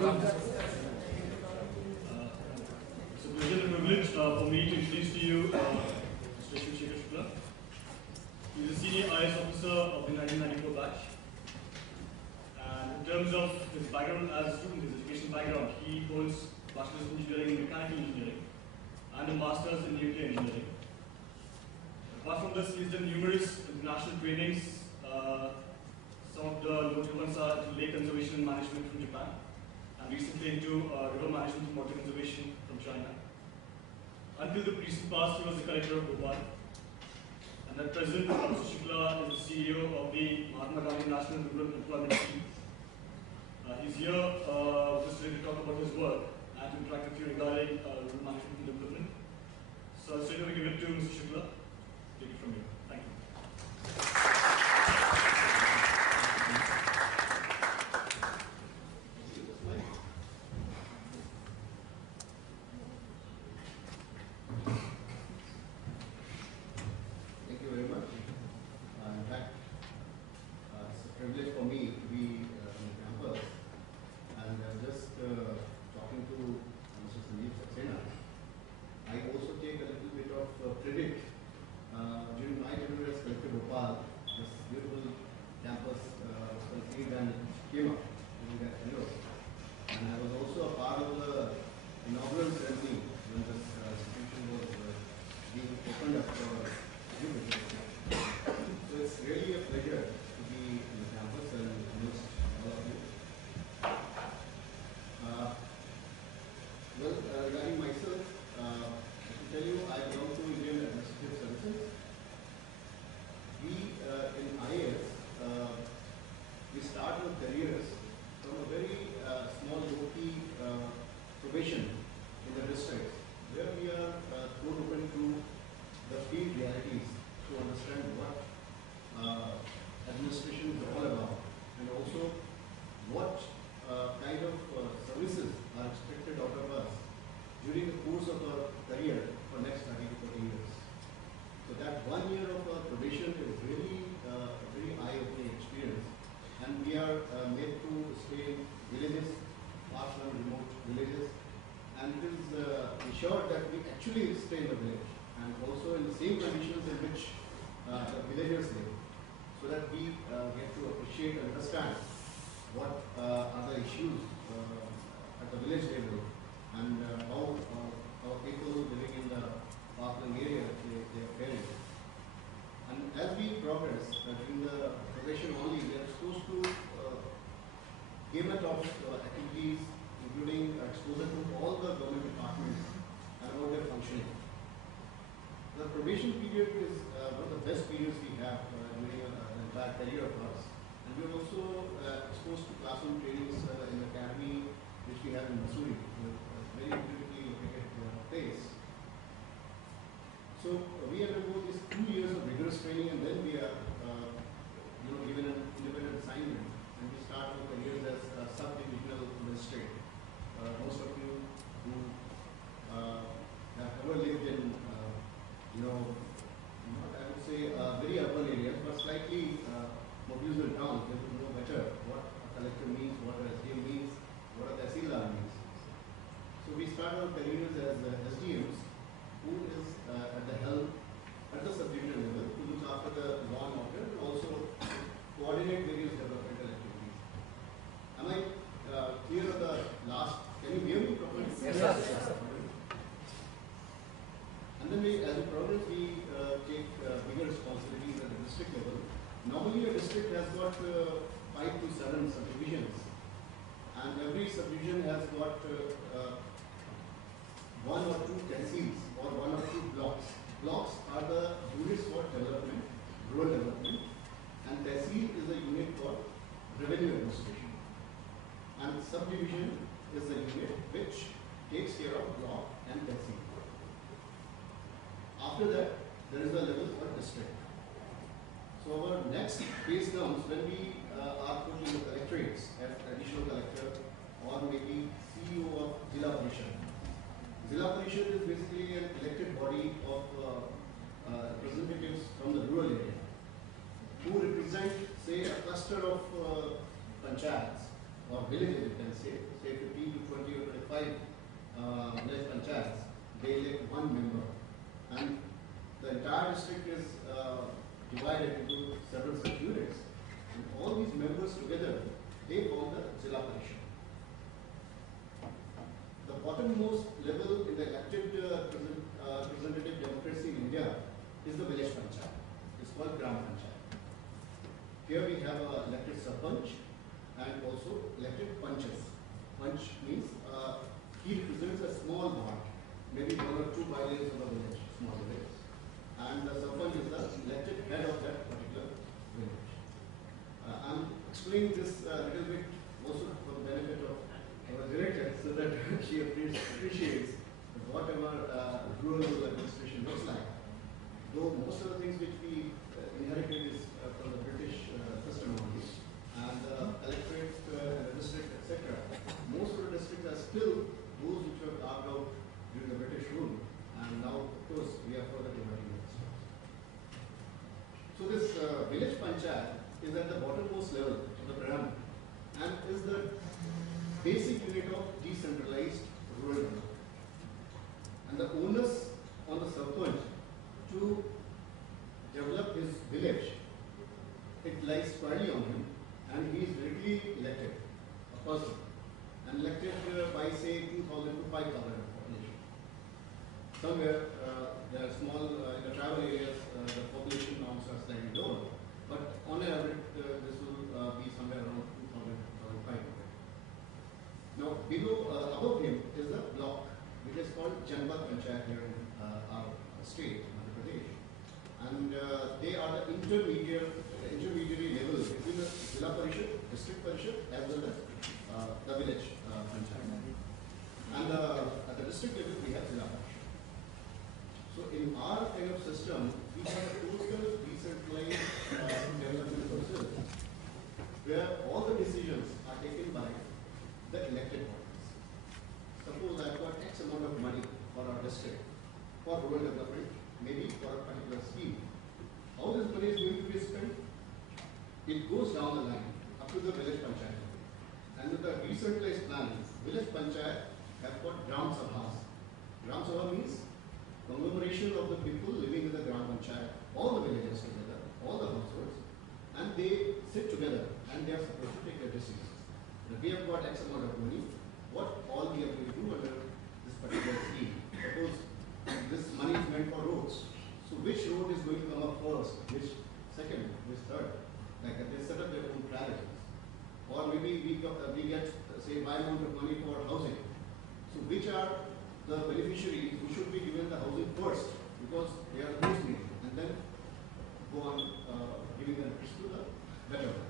It's a pleasure and privilege for me to introduce to you Mr. Shukla. He's a senior IS officer of the 1994 batch. And in terms of his background as a student, his education background, he holds Bachelor's of Engineering in Mechanical Engineering and a Master's in Nuclear Engineering. Apart from this, he's done numerous international trainings. Some of the notable ones are into lake conservation and management from Japan, and recently into river management and water conservation from China. Until the recent past, he was the collector of Bhopal. And at present, Mr. Shukla is the CEO of the Mahatma Gandhi National Rural Employment Scheme. He's here just today to talk about his work and to interact with you regarding rural management and development. So I'll straight away give it to Mr. Shukla. Take it from here. Thank you. Thank you very much. In fact, it's a privilege for me to be on the campus, and just talking to Mr. Sanjeev Saxena, I also take a little bit of credit during my tenure as collector Bhopal. This beautiful campus was conceived and came up during that tenure, and I was also a part of the inaugural ceremony when this institution was being opened up for new visitors. So it's really a pleasure to be in the campus and amidst all of you. Regarding myself, I can tell you I belong to Indian Administrative Services. We in IAS, we start our careers from a very small low-key probation in the districts, where we are thrown open to the field realities to understand what administration is all about, and also what kind of services are expected out of us during the course of our career for next 30 to 40 years. So that 1 year of probation is really a very eye-opening experience, and we are made to stay in villages, far-flung remote villages, and it is ensured that we actually stay in the village and also in the same conditions in which the villagers live, so that we get to appreciate and understand what are the issues at the village level, and how people living in the far-flung area they are faring. And as we progress during the probation only, we are exposed to gamut of activities, including exposure to all the government departments and about their functioning. The probation period is one of the best periods we have during the entire career of ours. And we are also exposed to classroom trainings in the academy which we have in Missouri, a very beautifully located place. So we undergo these 2 years of rigorous training, and then we are given an independent assignment, and we start our careers as a sub-divisional magistrate. Most of you who have ever lived in not I would say very urban areas, but slightly more usual towns, they would know better what a collector means, what a SDM means, what a tehsildar means. So we start our careers as SDMs, who is at the helm at the subdivision level, who looks after the law and order and also coordinate various developmental activities. Am I clear of the last? Can you hear me properly? Yes, sir. And then as we progress, we take bigger responsibilities at the district level. Normally, a district has got 5 to 7 subdivisions, and every subdivision has got 1 or 2 tehsils or 1 or 2 blocks. Blocks are the units for development, rural development, and tehsil is a unit for revenue administration. And subdivision is a unit which takes care of block and tehsil. After that, there is a level for district. So our next phase comes when we are put in the collectorates as additional collector or maybe CEO of Jila Parishad. Jila Parishad is basically an elected body of representatives from the rural area who represent, say, a cluster of panchayats or villages, you can say, say 15 to 20 or 25 village panchayats, they elect one member. And the entire district is divided into several sub-units. And all these members together, they form the Zilla Parishad. The bottommost level in the elected representative democracy in India is the village panchayat. It's called Gram Panchayat. Here we have elected sarpanch and also elected panchas. Panch means he represents a small ward, maybe 1 or 2 villages of a village, small village. And the sarpanch is the elected head of that particular village. I'm explaining this a little bit also for the benefit of our director, so that she appreciates what our rural administration looks like. Though most of the things which we inherited is from the British system only, and the electorate and the district, etc. Most of the districts are still those which were carved out during the British rule, and now, of course, we are further developing it. So this village panchayat is at the bottommost level of the pyramid and is the basic unit of decentralized rural development. And the onus on the sarpanch to develop his village, it lies squarely on him, and he is directly elected, a person, and elected by say 2,000 to 5,000 population. Somewhere there are small, in the tribal areas, the population norms are slightly lower, but on average this will be somewhere around 2,000 to 2,500. Now below, above him is the block, which is called Janpat Panchayat here in our state, Madhya Pradesh. And they are the intermediary level between the Zilla Parishad, District Parishad, as well as the village panchayat. And at the district level, we have Zilla Parishad. So in our kind of system, we have a total decentralized development process, where all the decisions are taken by the elected bodies. Suppose I've got X amount of money for our district, for rural development, maybe for a particular scheme. How this money is going to be spent? It goes down the line up to the village panchayat. And with the decentralized planning, village panchayat have got Gram Sabhas. Gram Sabha means conglomeration of the people living in the Gram Panchayat, all the villages together, all the households, and they sit together and they are supposed to take their decisions. If we have got X amount of money, what all we are going to do under this particular scheme? Suppose this money is meant for roads. So which road is going to come up first, which second, which third? Like they set up their own priorities. Or maybe we get, say, Y amount of money for housing. So which are the beneficiaries who should be given the housing first, because they are most needed, and then go on giving the rights to the better ones.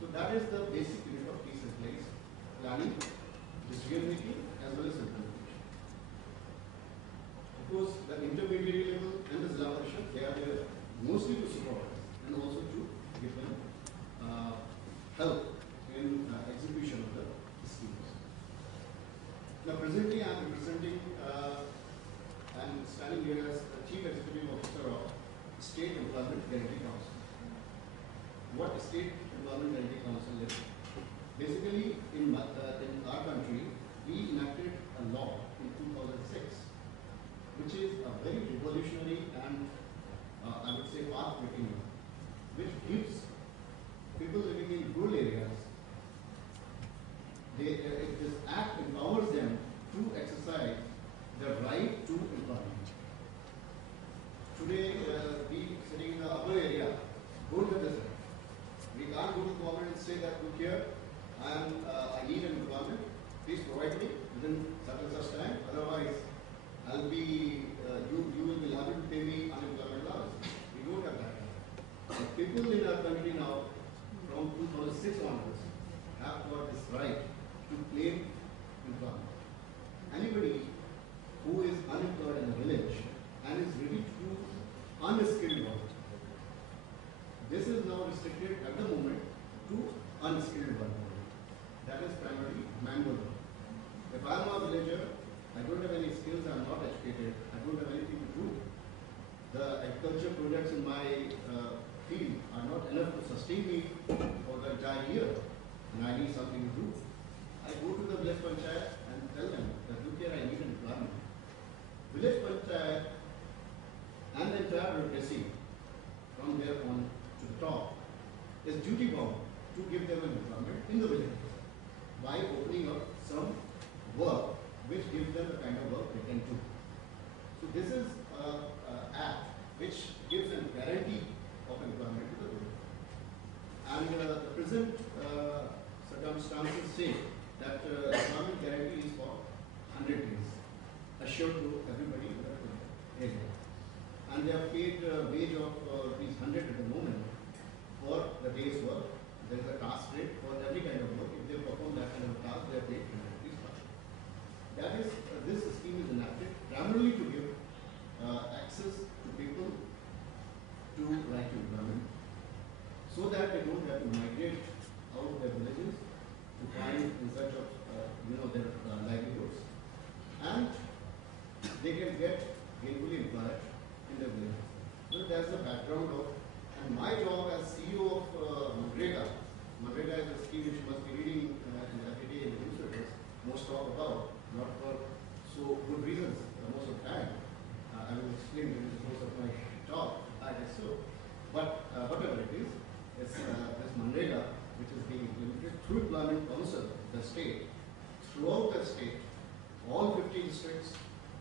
So that is the basic unit of decentralized planning, decision making, as well as implementation. Of course, the intermediary level and the Zilla Parishad, they are there mostly to supervise and also to give them help in execution of the schemes. Now, presently I am representing and standing here as the Chief Executive Officer of State Employment Guarantee Council. What State Employment Guarantee Council is? Basically, in our country, we enacted a law in 2006, which is a very revolutionary and I would say path-breaking law, which gives people living in rural areas, this act empowers them to exercise their right to employment. Today, we sitting in the upper area don't have this right. We can't go to the government and say that, look here, I need an employment, please provide me within such time, otherwise I'll be, you will be liable to pay me unemployment allowance. We don't have that. The people in our country now, from 2006 onwards, have got this right to claim employment. Anybody who is unemployed in a village and is ready to do unskilled work, this is now restricted at the moment to unskilled work. That is primarily manual work. If I am a villager, I don't have any skills, I am not educated, I don't have anything to do. The agriculture products in my field are not enough to sustain me for the entire year, and I need something to do. services say that employment guarantee is for 100 days, assured to everybody in the area. And they have paid wage of rupees 100 at the moment for the day's work. There is a task rate for every kind of work. If they perform that kind of task, they are paid 100 rupees per hour. That is, this scheme is enacted primarily to give access to people to right to employment, so that they don't have to migrate out of their villages to find in search of their livelihoods, and they can get gainfully employed in their villages. So that's the background of, and my job as CEO of Manrega. Manrega is a scheme which you must be reading every day in the newspapers. Most talk about, not for so good reasons most of the time. I will explain during the course of my talk. I guess so. But whatever it is, it's this Manrega which is being implemented through Employment Council, the state, throughout the state, all 50 districts,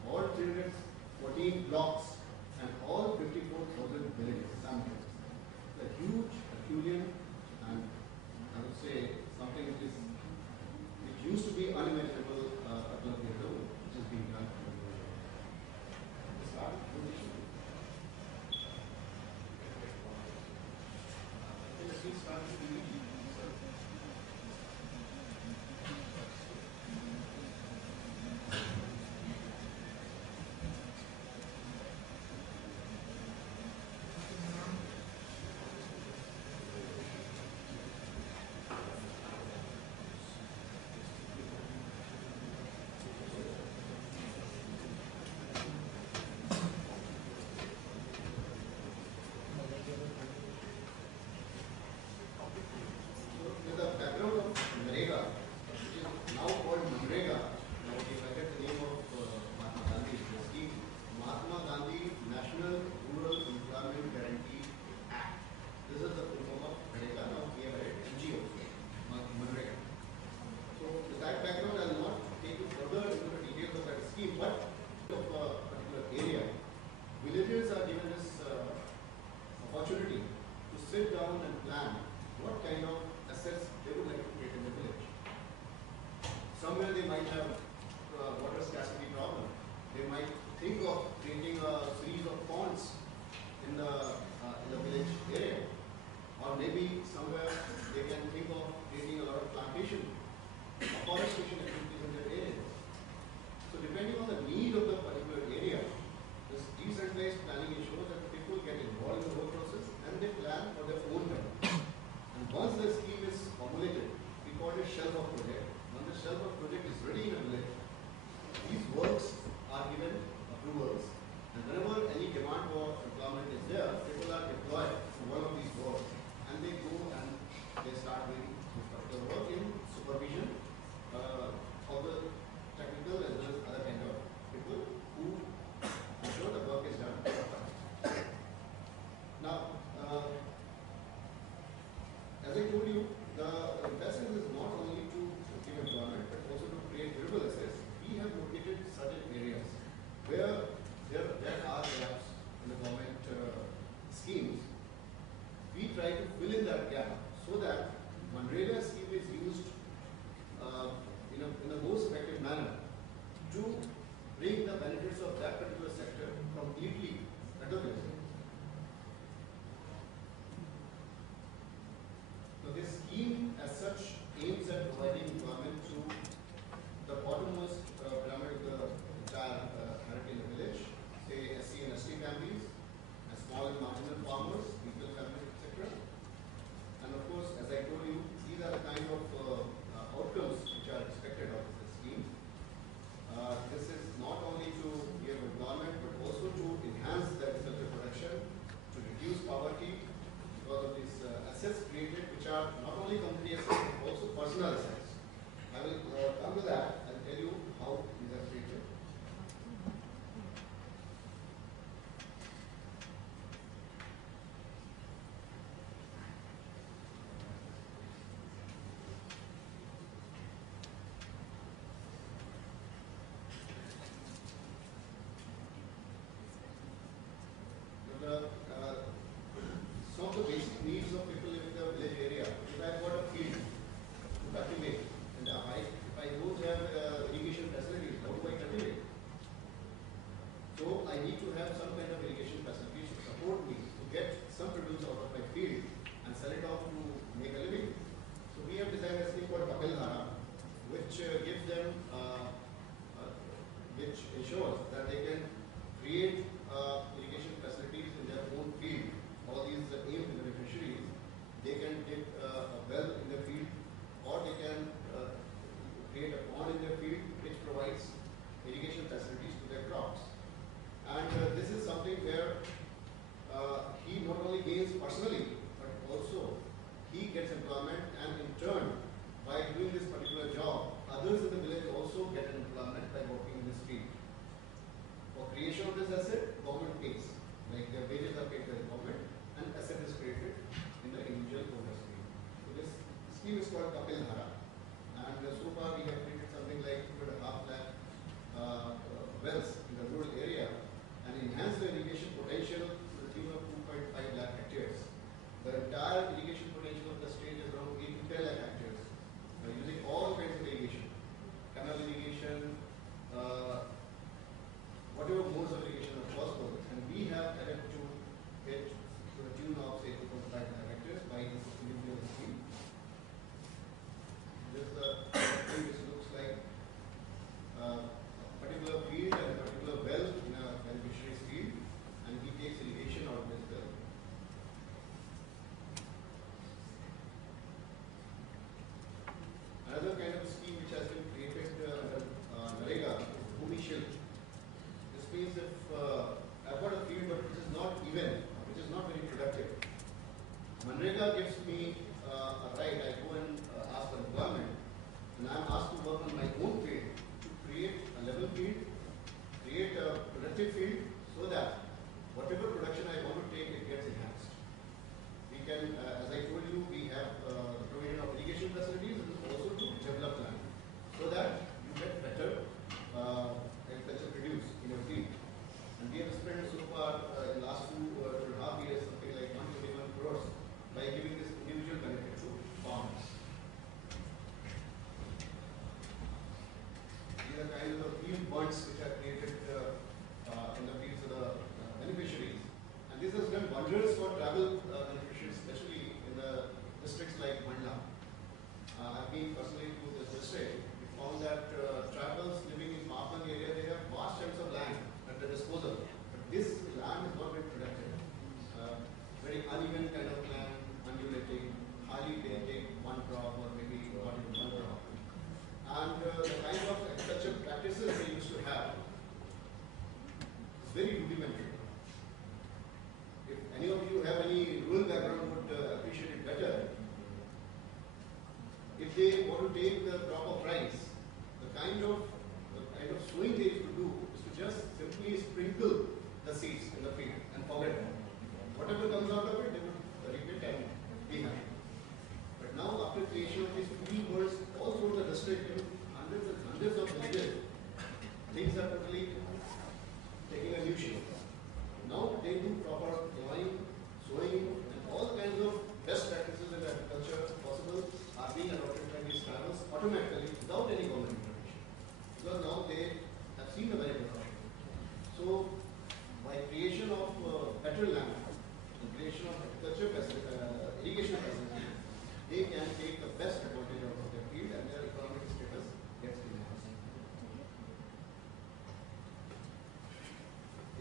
all 314 blocks, and all 54,000 villages. It's a huge Herculean, and I would say something which used to be unimaginable a couple of years ago, which is being done. Somewhere they might have water scarcity problem. They might think of creating a series of ponds in the village area, or maybe somewhere they can think of creating a lot of plantation, afforestation activities in their area. So depending on the need of the particular area, this decentralized planning ensures that people get involved in the whole process and they plan for their own development. And once the scheme is formulated, we call it shelf of project. When the shelf of project is ready in a village, these works are given approvals, and whenever any demand for employment is there, people are deployed to one of these works, and they go and they start doing this particular work in supervision of the technical as well as other kind of people who ensure the work is done. Now, as I told you, the emphasis is not only to give employment but also to create durable assets. We have located certain areas where there are gaps in the government which gives them, which ensures that they can create irrigation facilities in their own field. All these aimed beneficiaries, they can dig a well in their field, or they can create a pond in their field which provides irrigation facilities to their crops. And this is something where he not only gains personally, but also he gets employment, and in turn, by doing this particular job, others in the village also get an employment by working in this field. For creation of this asset, government pays, like their wages are paid by the government, and asset is created in the individual owner's name. So this scheme is called Kapil Dhara, and so far we have created something like 2.5 lakh wells in the rural area, and enhanced the irrigation potential to the tune of 2.5 lakh hectares. The entire irrigation potential of the state is around 8 to 10 lakh hectares. Using all kinds of irrigation, canal irrigation, whatever modes of irrigation are possible, and we have added to it to the tune of say 2.5 lakh hectares by this individual scheme. This thing which looks like a particular field and a particular well in a beneficiary's field, and he takes irrigation out of this well. Another kind of scheme which has been created under Narega is Bhumi Shield. This means if I've got a field but which is not even, which is not very productive, Manrega gives me a right. I go and ask for employment, and I am asked to work on my own field to create a level field, create a productive field, so that whatever production I want to take, it gets enhanced. We can, as I told you, we have the provision of irrigation facilities and also to develop land, so that you get better agriculture produce in your field. And we have spent so far in the last 2.5 years something like 121 crores by giving this individual benefit to farmers. These are kind of field bonds which are created in the fields of the beneficiaries. And this has done wonders for tribal beneficiaries, especially in the districts like Mandla. I've been personally to this district. We found that tribals living in Bhopal area, they have vast chunks of land at their disposal. But this land is not very productive. Very uneven kind of land, undulating, hardly they take one crop or maybe not even one crop. And the kind of agriculture practices they used to have is very rudimentary. If any of you have any rural background, would appreciate it better. If they want to take the crop of rice, the kind of sowing they used to do is to just simply sprinkle the seeds in the field and forget it. Whatever comes out of it, they would repeat and be happy. But now, after creation of these field birds all through the district, in hundreds and hundreds of villages, things are totally taking a new shape. Now they do proper plowing, sowing, and all kinds of best practices in agriculture possible are being adopted by these tribals automatically without any government intervention. Because now they have seen the benefit of it. So, by creation of better land, and creation of agriculture irrigation facilities, they can take the best advantage out of their field and their economic status gets enhanced.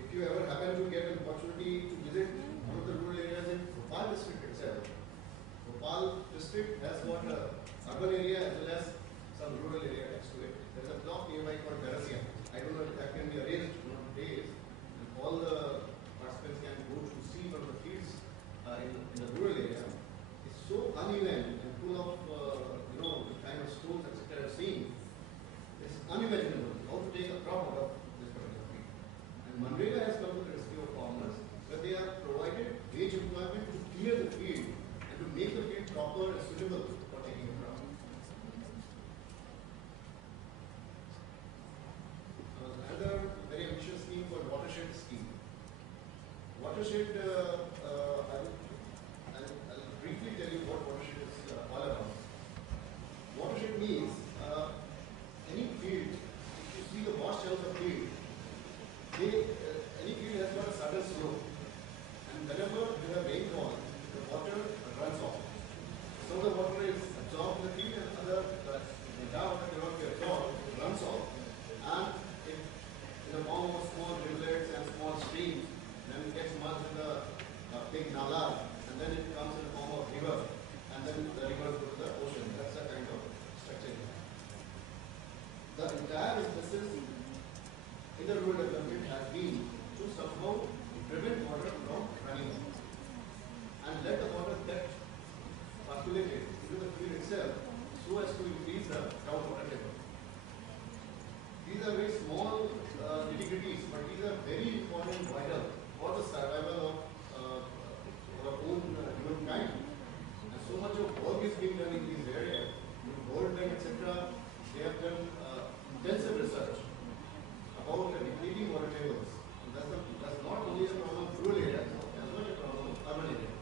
If you ever happen to get an opportunity to visit one of the rural areas in Bhopal district itself, Bhopal district has got a urban area as well as some rural area next to it. There is a block nearby called Garasia. I don't know if that can be arranged one of the days, and all the participants can go to see one of the fields in the rural area. It's so uneven and full of the kind of stones etc. I've seen. It's unimaginable how to take a crop out of this particular field. And Manrega has come to the rescue of farmers, where they are provided wage employment to clear the field and to make the field proper and suitable for taking a crop. Another very ambitious scheme called watershed scheme. Watershed, I'll briefly tell you what watershed is all about. Watershed means any field, if you see the vast channels of field, any field has got a certain slope, and whenever you have rainfall, the water runs off. Some of the water is absorbed in the field, and other the entire water cannot be in the rural development has been to somehow prevent water from running out and let the water get percolated into the field itself so as to increase the groundwater level. These are very small nitty-gritties, but these are very important, vital for the survival of our own humankind. And so much of work is being done in these areas. World Bank, etc., they have done intensive research about the depleting water tables. And that's not only a problem of rural areas, as well as a problem of urban areas.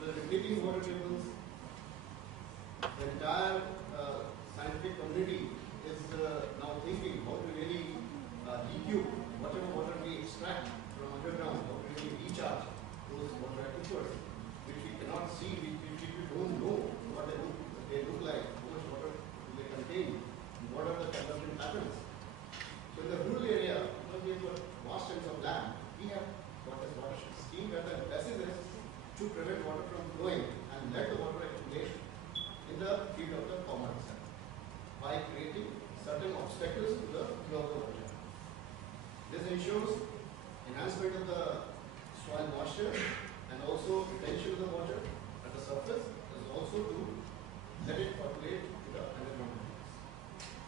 The depleting water tables, the entire scientific community is now thinking how to really decube whatever water we extract from underground, how to really recharge those water aquifers, which we cannot see, which we don't know what they look like, how much water do they contain, and what are the consumption patterns. So in the rural area, because we have got vast amounts of land, we have got this watershed scheme where the emphasis is to prevent water from flowing and let the water accumulate in the field of the farmer itself by creating certain obstacles to the flow of the water. This ensures enhancement of the soil moisture and also retention of the water at the surface, as also to let it percolate to the underground areas.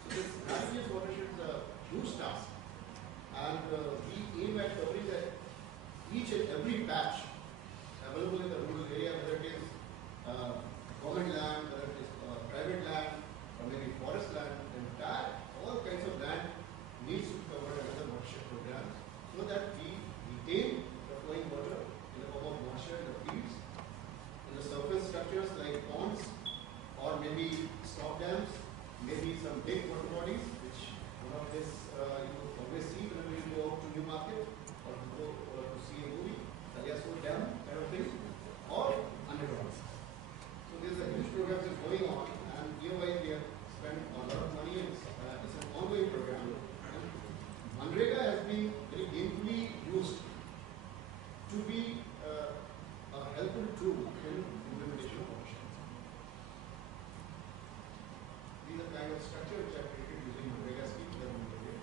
So this gradual watershed is a huge task, and we aim at covering each and every patch available in the rural area, whether it is government land, whether it is private land, or maybe forest land, all kinds of land needs to be covered under the watershed program so that we retain the flowing water in the form of moisture in the fields, in the surface structures like ponds, or maybe stop dams, maybe some big water bodies, which one of this you always see whenever you go out to New Market or to go to see a movie, Aliasur Dam kind of thing, or underground. So there's a huge program that's going on, and year-wise we have spent a lot of money, and it's an ongoing program. And Manrega has been very gainfully used to be a helpful tool in implementation of watershed. These are kind of structure which are created using Manrega scheme in the rural area.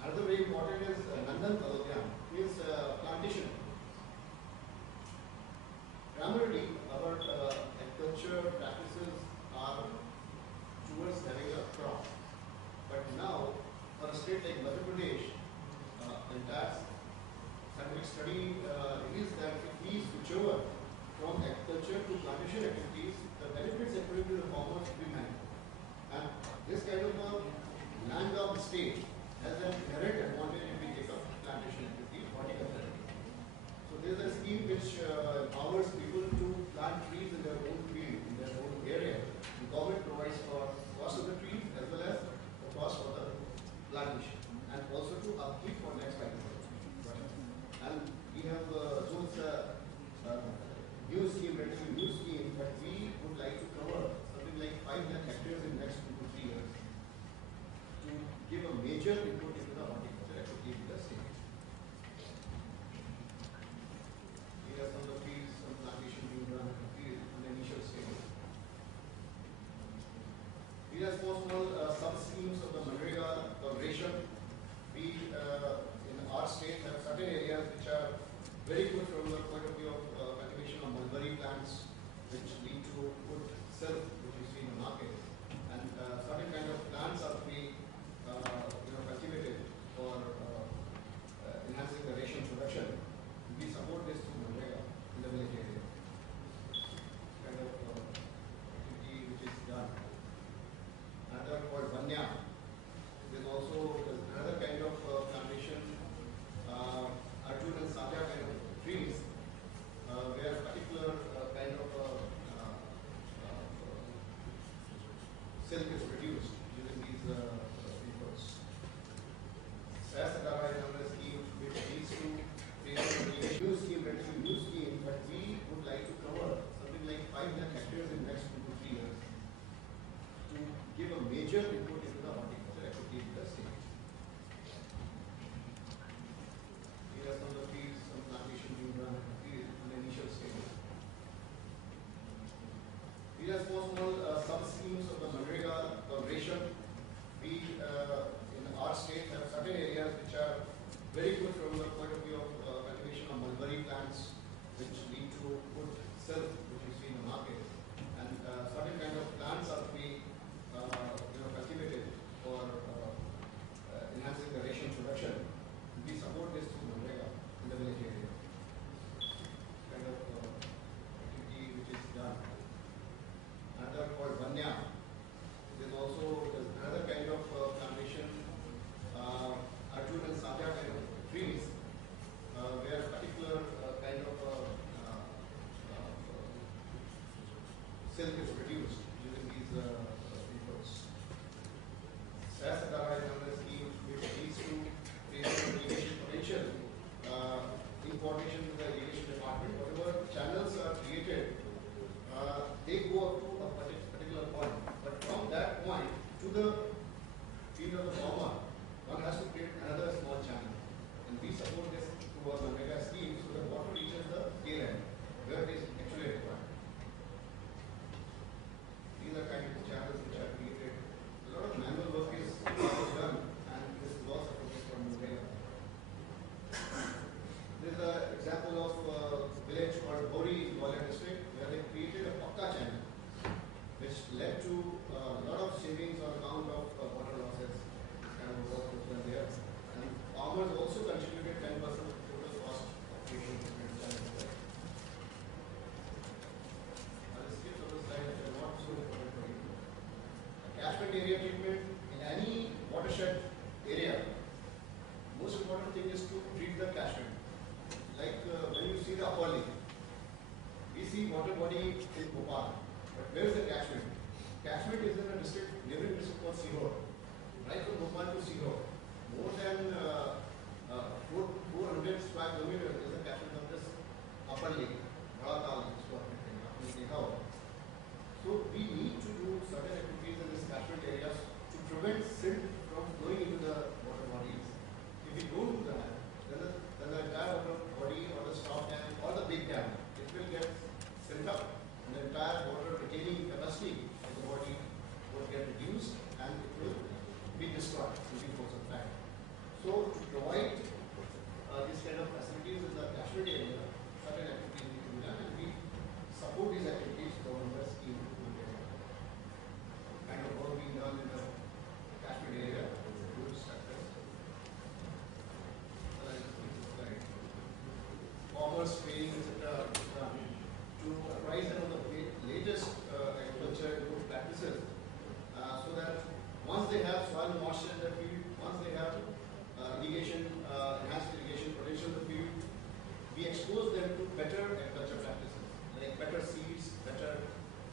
Another very important is Nandan Talodyan, means plantation. Primarily, our agriculture practices are towards having a crop. But now, for a state like Madhya Pradesh, entire scientific study reveals that if we switch over from agriculture to plantation activities, the benefits according to the farmers will be manifold. And this kind of a land-locked state has an inherent advantage if we take up plantation activity, horticulture. So there is a scheme which empowers people to plant trees in their own field, in their own area. The government provides for cost of the trees as well as the cost for the plantation, and also to upkeep for next 5 years. And we have those new scheme, relatively new scheme, but we would like to cover something like 5 lakh hectares in the next 2 to 3 years to give a major input into the horticulture activity in the state. Here are some of the fields, some plantation being done in the field in the initial stage. These are small sub-schemes of the Manrega collaboration. We in our state have certain areas which are very good from the point of view of cultivation of mulberry plants, which lead to good silk, which you see in the market, and certain kind of plants are to be cultivated for enhancing the ration production. We support this through Manrega in the village area. Kind of activity which is done. Another called Banya. There's also another kind of plantation, Arjun and Saja kind of trees, where a particular kind of silk is produced using these papers. Sahasakara is another scheme which leads to create a new scheme, relatively new scheme, but we would like to cover something like 5 lakh hectares in the next 2 to 3 years to give a major input into the horticulture activity in the state. Here are some of the fields, some plantation being done in the field in the initial stage. These are small sub-schemes of the Manrega collaboration. We in to a lot of savings on account of water losses. This kind of work was done there. And farmers also contributed 10% of the total cost of creation. I'll skip to the slide which are not so important for you. Catchment area treatment in any watershed area. Most important thing is to treat the catchment. Like when you see the upper lake, we see water body in Bhopal, but where is the catchment? Catchment is in a district, neighboring district called Sihor. Right from Bhopal to Sihor, more than 400 square kilometers is the catchment of this upper lake, Bhopal. So we need to do certain activities in this catchment areas to prevent silt from flowing into the water bodies. If we don't do that, then the entire water body or the stop dam or the big dam, it will get silt up and the entire water retaining capacity of the body will get reduced and it will be destroyed in the course of time. So to provide these kind of facilities in the catchment area, certain activities need to be done and we support these activities from the scheme. Kind of work being done in the catchment area, good structures. Farmers training, etc. to apprise them on the latest agriculture practices so that once they have soil moisture in the field, once they have irrigation, enhanced irrigation potential in the field, we expose them to better agriculture practices like better seeds, better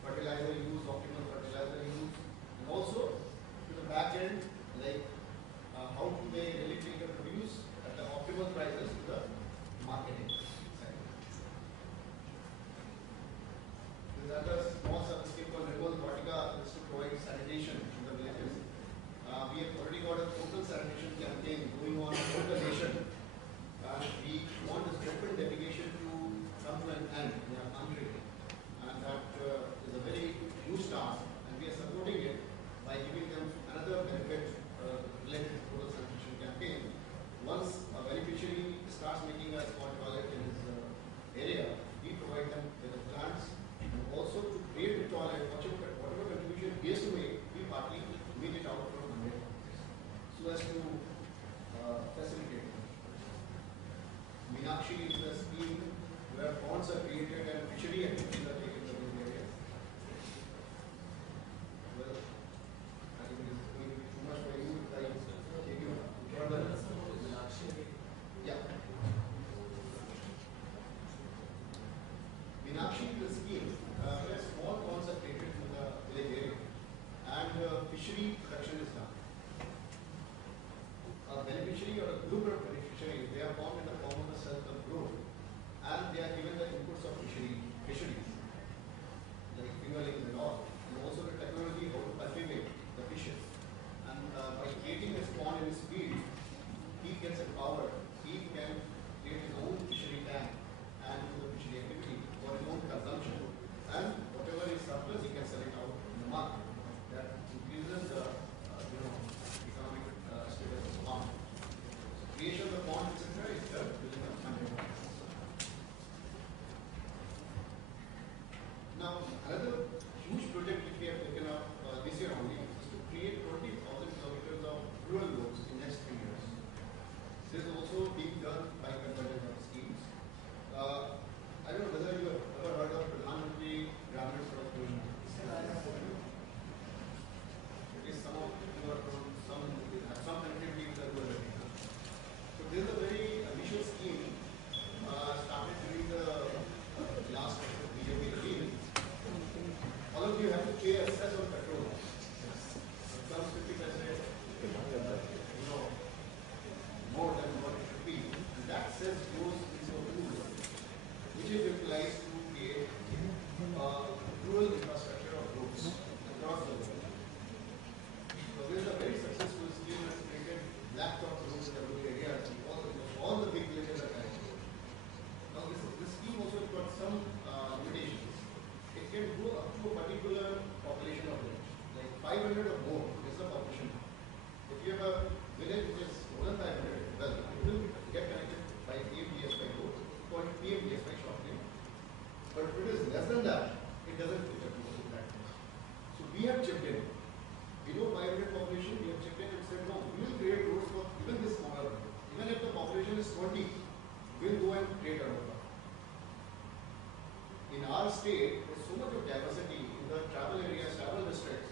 fertilizer use, optimal fertilizer use, and also to the back end, like how do they really take the produce at the optimal prices to the marketing side. This other small subscape called Ribbon Vatica is to provide sanitation in the villages. We have already got a total sanitation campaign going on over the nation. We want this different dedication to come to an end in our country. And that is a very huge task. And we are supporting it by giving them another benefit related to total sanitation campaign. Once a beneficiary starts making a small toilet in his area, we provide them with the plants and also to create the toilet, whatever contribution he has to make, we partly make it out from 100 so as to facilitate. Meenakshi is a scheme where ponds are created and fishery activities are taken in these areas. Well, I think it is going to be too much for you if I take you further. Yeah. Meenakshi is a scheme where small ponds are created in the village area and fishery production is done. A beneficiary or a group of beneficiaries, they are formed in the form of a self-help group and they are given the inputs of fisheries, like fingerlings and all, and also the technology how to cultivate the fishes. And by creating this pond in his field, he gets empowered. He can create his own fishery tank and do the fishery activity for his own consumption. And whatever is surplus, he can sell it out in the market. That increases the economic status of the farm. Creation of the pond, etc., is done within the 100 months. Now, another huge project which we have taken up this year only is to create 20,000 kilometers of rural roads in the next 3 years. This is also being done by convergence of schemes. I don't know whether you have ever heard of Pradhan Mantri Gramin Sadak Yojana. It is some of you are from some countries that were ready. So this is a very ambitious scheme started during the last BJP regime. All of you have to pay a cess on petrol. It comes 50%, more than what it should be. And that cess goes into a pool, which is utilized to create rural infrastructure of roads across the world. So this is a very successful scheme that's created blacktop roads in the rural areas. All the big villages are connected. Now this scheme also has got some limitations. It can go up to a particular population of village, like 500 or more is the population. If you have a village which is more than 500, well, it will get connected by PMDSY road, called PMDSY shortly. But if it is less than that, it doesn't fit into that. So we have in. Below 500 population, we have checked in and said, no, we will create roads for even this smaller road. Even if the population is 20, we will go and create a road. In our state, there is so much of diversity in the travel areas, travel districts.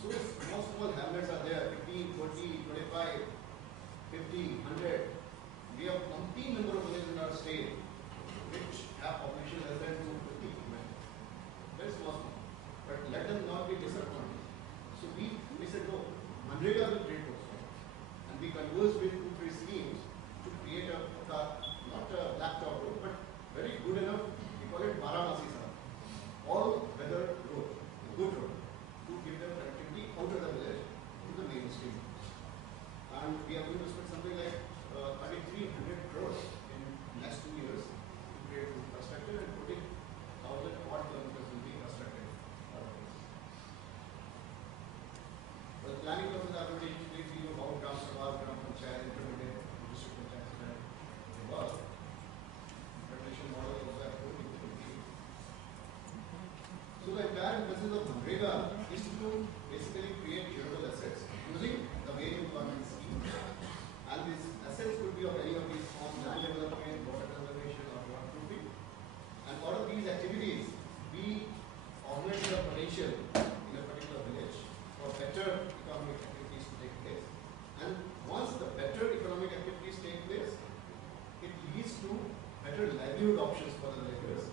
So small hamlets are there, 15, 20, 25, 50, 100. We have umpteen number of villages in our state which have population less than 250. Very small. But let them not be disappointed. So we said no, Manrega will create roads. And we conversed with 2-3 schemes to create not a blacktop road, but very good enough. We call it Varanasi Sir. All weather road, a good road, to give them connectivity out of the village to the mainstream. And we are going to spend something like 3,300 crores in next 2 years to create infrastructure, and 40,000 odd kilometers will be constructed. The planning process are going to explain to you about Gram Sabha, Gram Panchayat, intermediate district panchayat, work. Federation model also have to be. So the entire emphasis of Manrega is to basically create durable assets using the wage employment scheme. And these assets could be of any of these forms: land development, water conservation, or waterproofing. And out of these activities, we augment the potential in a particular village for better economic activities to take place. And once the better economic activities take place, it leads to better livelihood options for the villagers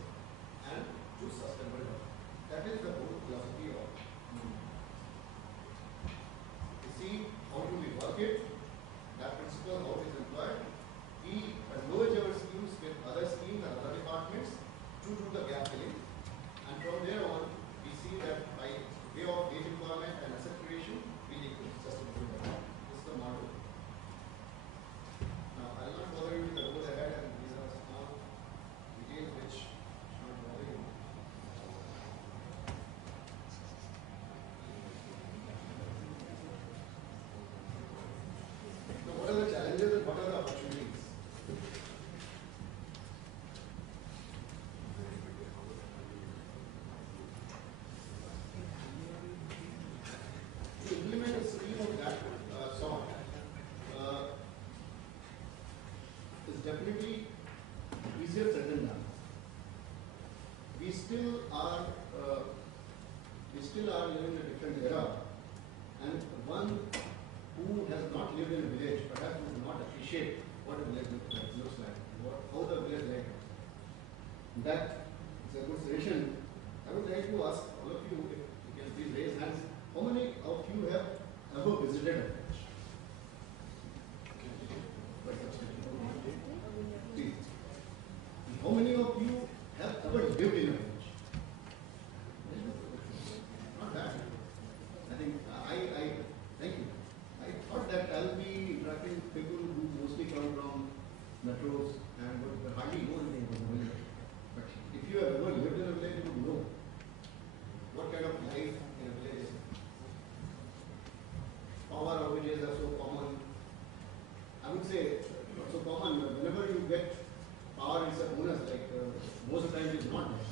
and to sustainable development. That is the whole philosophy of you see how do we work it, that principle, how it is employed. We converge our schemes with other schemes and other departments to do the gap filling. And from there on, we see that by way of wage employment and asset creation, we need to sustainable development. This is the model. Now, I will not bother you with the road ahead, and these are small details which should not bother you. So, what are the challenges and what are the opportunities? To implement a scheme of that sort is definitely easier said than done. We still are living in a different era, and one who has not lived in a village perhaps would not appreciate what a village looks like, how the village life is. That is a good suggestion. I would like to ask all of you, if you can please raise hands, how many of you have ever visited a village? Please. How many of you have ever lived in a village? Not bad. I think thank you. I thought that I'll be interacting with people who mostly come from metros and would hardly know anything about the village. But if you have ever lived in a village, you would know what kind of life in a village is. Power outages are so common. I would say not so common. Whenever you get power, it's a bonus. Like most of the time, it's not there.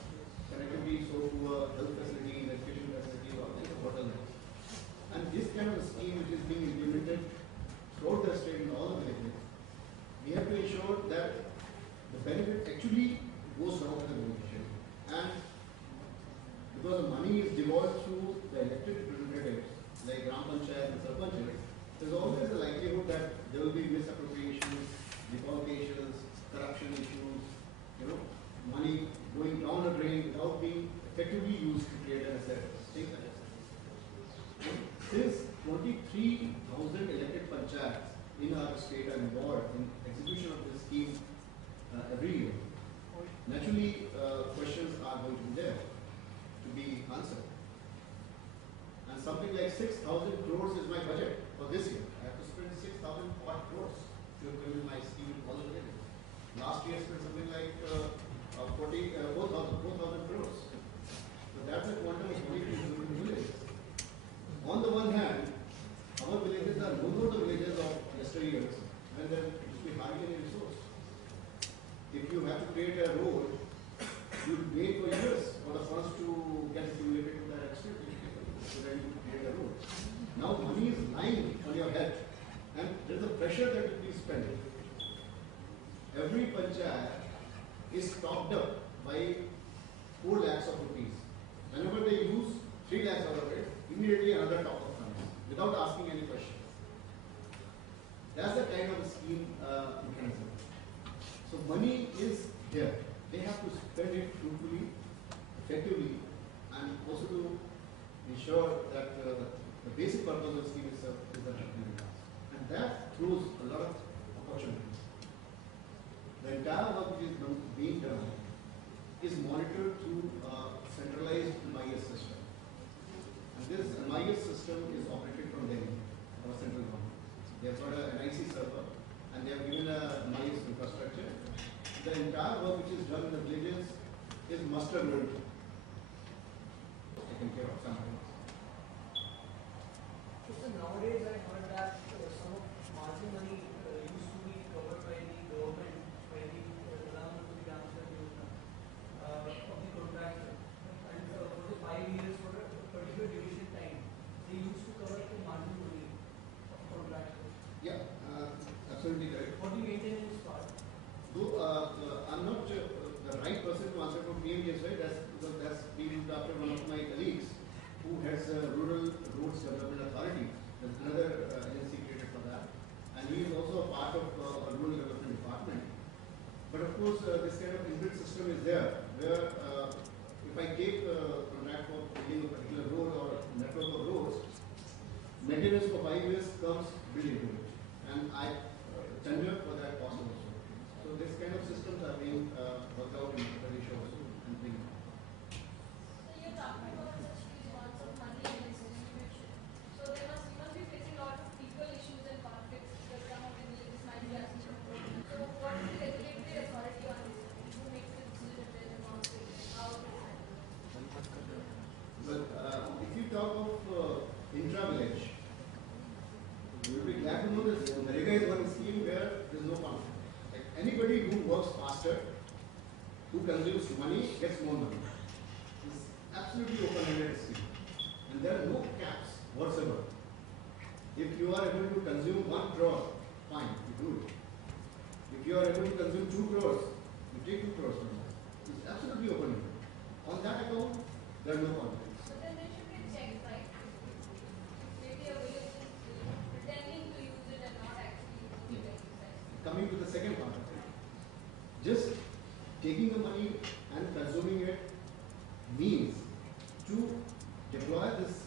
Connectivity is so poor, health facilities, education facilities, all these are bottlenecks. And this kind of a scheme which is being implemented throughout the state in all the villages, we have to ensure that the benefit actually goes down to the beneficiary. And because the money is devolved through the elected representatives like Gram Panchayat and Sarpanchayat, there is always a likelihood that there will be misappropriations, defalcations, corruption issues, money going down the drain without being effectively used to create an asset. Since 23,000 elected panchayats in our state are involved in execution of this scheme every year, naturally questions are going to be there to be answered. And something like 6,000 crores is my budget for this year. I have to spend 6,000 odd crores to implement my scheme in all the villages. Last year I spent something like 4,000 crores. So that's a quantum of 23,000 villages. On the one hand, our villages are no more the villages of yesteryears, and there used to be hardly any resource. If you have to create a road, you wait for years for the funds to get accumulated to that extent, so that you time on your head, and there's a pressure that will be spent. Every panchayat is topped up by 4 lakhs of rupees. Whenever they use 3 lakhs out of it, immediately another top up comes without asking any questions. That's the kind of scheme mechanism. So money is here. They have to spend it fruitfully, effectively, and also to ensure that the basic purpose of the scheme is the happening. And that throws a lot of opportunities. The entire work which is being done is monitored through a centralized MIS system. And this MIS system is operated from Delhi, our central government. They have got an NIC server and they have given a MIS infrastructure. The entire work which is done in the villages is master learned, taken care of something. So nowadays I heard that some of margin money used to be covered by the government, by the of the contractor, and for the 5 years for a particular duration time, they used to cover the margin money of contractor. Yeah, absolutely correct. What do you maintain in this part? Though I'm not the right person to answer for PMGS, right? That's been looked after one of my colleagues who has a Rural Roads Development Authority. There's another agency created for that. And he is also a part of a Rural Development Department. But of course, this kind of inbuilt system is there, where if I take a contract for building a particular road or network of roads, maintenance for 5 years comes built into it. And I tender for that cost also. So this kind of systems are being worked out in Pradesh also and being. So you're talking about such huge amounts of money in this distribution. So you must be facing a lot of people issues and conflicts because some of the villages might be asking for programs. So what is the regulatory authority on this? Who makes the decision if there's a conflict? How it is handled? But if you talk of intra-village, you will be glad to know this. Narega is one scheme where there is no conflict. Like anybody who works faster, who consumes money, gets more money. It's absolutely open-ended scheme. And there are no caps whatsoever. If you are able to consume 1 crore, fine, you do it. If you are able to consume 2 crores, you take 2 crores from that. It's absolutely open-ended. On that account, there are no conflicts. So then there should be checks, right? Maybe a village is pretending to use it and not actually using it. Coming to the second part of it, just taking the money and consuming it means to deploy this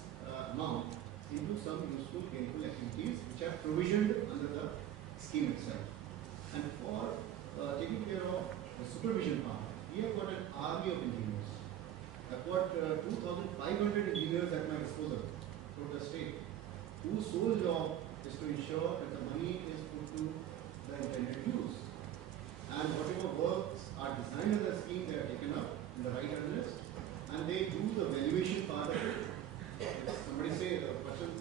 amount into some useful, gainful activities which are provisioned under the scheme itself. And for taking care of the supervision part, we have got an army of engineers. I've got 2,500 engineers at my disposal from the state, whose sole job is to ensure that the money is put to the intended use. And whatever works are designed in the scheme, they are taken up in the right address, and they do the valuation part of it. If somebody says,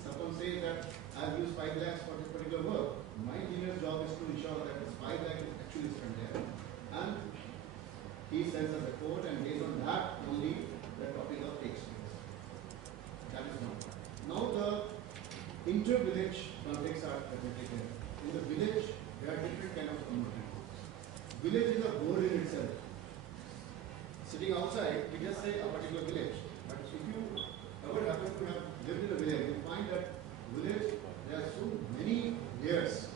someone says that I have used 5 lakhs for this particular work, my engineer's job is to ensure that this 5 lakhs is actually spent there. And he sends us a report, and based on that only the topic of takes place. That is one. Now the inter-village conflicts are presented here. In the village, there are different kind of communities. Village is a board in itself. Sitting outside, we just say a particular village. But if you ever happen to have lived in a village, you find that village, there are so many layers.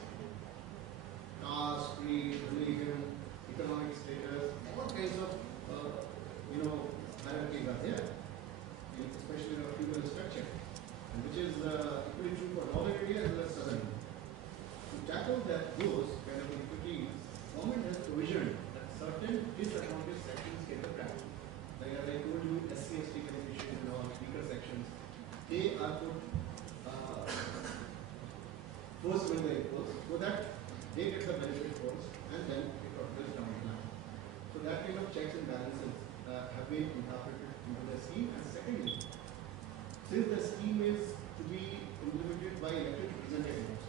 Caste, creed, religion, economic status, all kinds of, hierarchies are there, especially in a feudal structure, and which is equally true for northern India as well as southern India. To tackle those kind of inequities, government has provisioned that certain disadvantaged sections get the grant. Like as I told you, SC/ST beneficiaries and all weaker sections, they are put first when they equals, so that they get the benefit first, and then it occurs down the line. So that kind of checks and balances have been incorporated into the scheme. And secondly, since the scheme is to be implemented by elected representatives,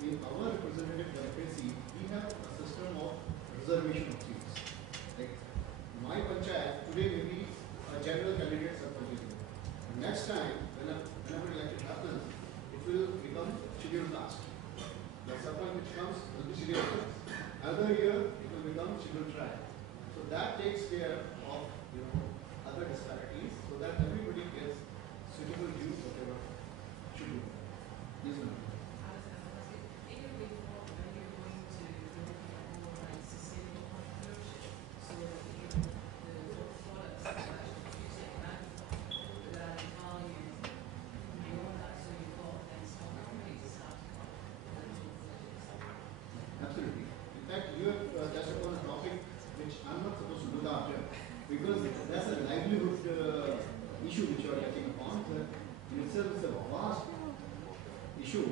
in our representative democracy, we have a system of reservation of seats. Like my panchayat today may be a general candidate surplus. Next time, whenever election happens, it will become which comes will be scheduled class. Another year it will become scheduled track. So that takes care of other disparities so that everybody gets suitable due whatever should be. Yes, ma'am. Absolutely. In fact, you have touched upon a topic which I'm not supposed to look after because that's a livelihood issue which you are touching upon. In itself, it's a vast issue.